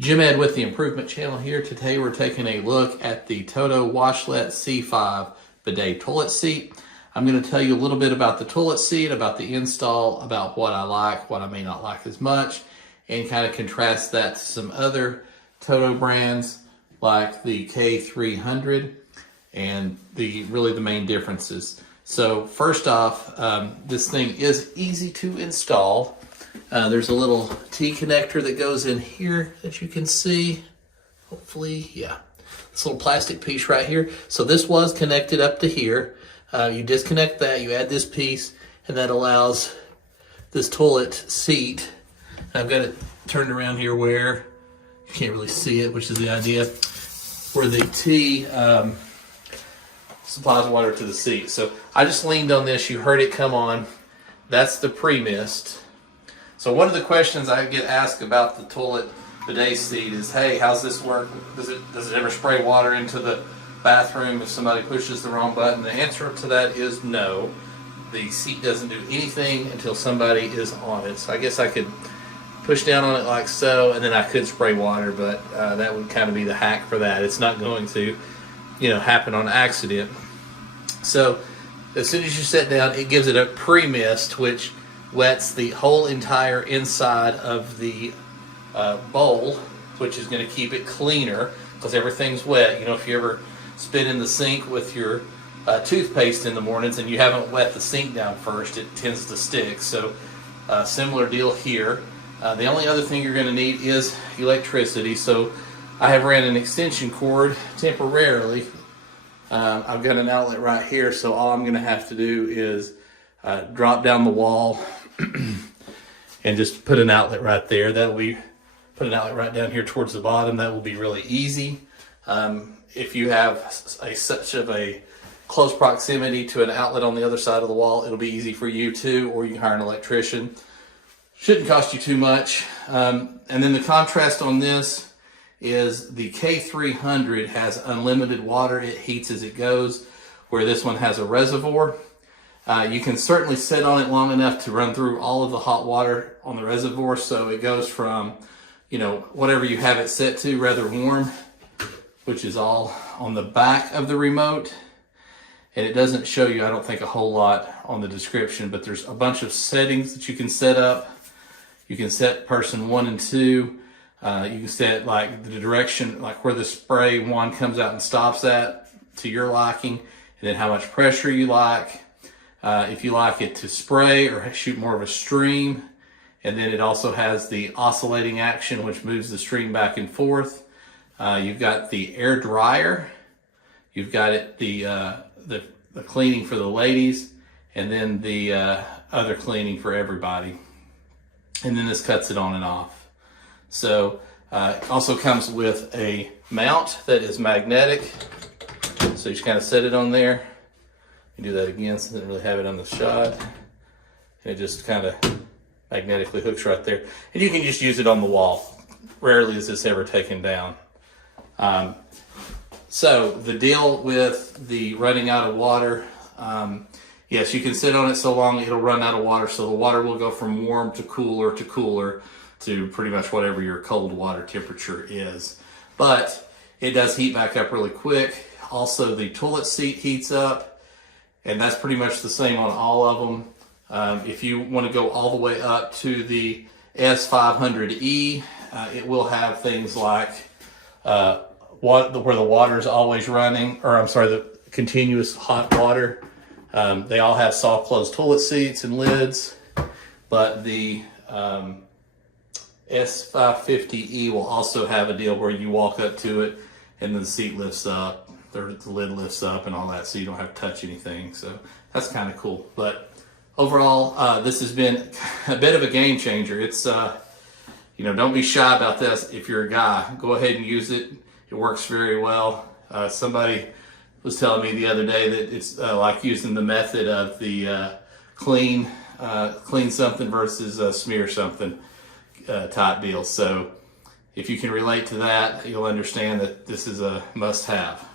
Jim Ed with the Improvement Channel here. Today we're taking a look at the TOTO WASHLET C5 bidet toilet seat. I'm going to tell you a little bit about the toilet seat, about the install, about what I like, what I may not like as much, and kind of contrast that to some other TOTO brands like the K300 and really the main differences. So first off, this thing is easy to install. There's a little T connector that goes in here that you can see, hopefully, yeah. This little plastic piece right here. So this was connected up to here. You disconnect that, you add this piece, and that allows this toilet seat. And I've got it turned around here where you can't really see it, which is the idea, where the T supplies water to the seat. So I just leaned on this, you heard it come on. That's the PREMIST. So one of the questions I get asked about the toilet bidet seat is, hey, how's this work? Does it ever spray water into the bathroom if somebody pushes the wrong button? The answer to that is no. The seat doesn't do anything until somebody is on it. So I guess I could push down on it like so, and then I could spray water, but that would kind of be the hack for that. It's not going to, happen on accident. So as soon as you sit down, it gives it a pre-mist, which wets the whole entire inside of the bowl, which is going to keep it cleaner because everything's wet. If you ever spit in the sink with your toothpaste in the mornings and you haven't wet the sink down first, it tends to stick. So similar deal here. The only other thing you're going to need is electricity. So I have ran an extension cord temporarily. I've got an outlet right here, so all I'm going to have to do is drop down the wall and just put an outlet right there. Put an outlet right down here towards the bottom. That will be really easy. If you have such of a close proximity to an outlet on the other side of the wall, it'll be easy for you too, or you can hire an electrician. Shouldn't cost you too much. And then the contrast on this is the K300 has unlimited water. It heats as it goes, where this one has a reservoir. You can certainly sit on it long enough to run through all of the hot water on the reservoir, so it goes from, whatever you have it set to, rather warm, which is all on the back of the remote. And it doesn't show you, I don't think, a whole lot on the description, but there's a bunch of settings that you can set up. You can set person 1 and 2. You can set like the direction, like where the spray wand comes out and stops at, to your liking, and then how much pressure you like. If you like it to spray or shoot more of a stream. And then it also has the oscillating action, which moves the stream back and forth. You've got the air dryer. You've got it the cleaning for the ladies, and then the other cleaning for everybody. And then this cuts it on and off. So it also comes with a mount that is magnetic. So you just kind of set it on there. You do that again, so it doesn't really have it on the shot. And it just kind of magnetically hooks right there. And you can just use it on the wall. Rarely is this ever taken down. So the deal with the running out of water, yes, you can sit on it so long it'll run out of water. So the water will go from warm to cooler to pretty much whatever your cold water temperature is. But it does heat back up really quick. Also, the toilet seat heats up. And that's pretty much the same on all of them. If you want to go all the way up to the S500E, it will have things like where the water is always running, the continuous hot water. They all have SoftClose toilet seats and lids, but the S550E will also have a deal where you walk up to it and the seat lifts up. The lid lifts up and all that, so you don't have to touch anything. So that's kind of cool. But overall, this has been a bit of a game changer. It's, don't be shy about this. If you're a guy, go ahead and use it. It works very well. Somebody was telling me the other day that it's like using the method of the clean something versus smear something type deal. So if you can relate to that, you'll understand that this is a must-have.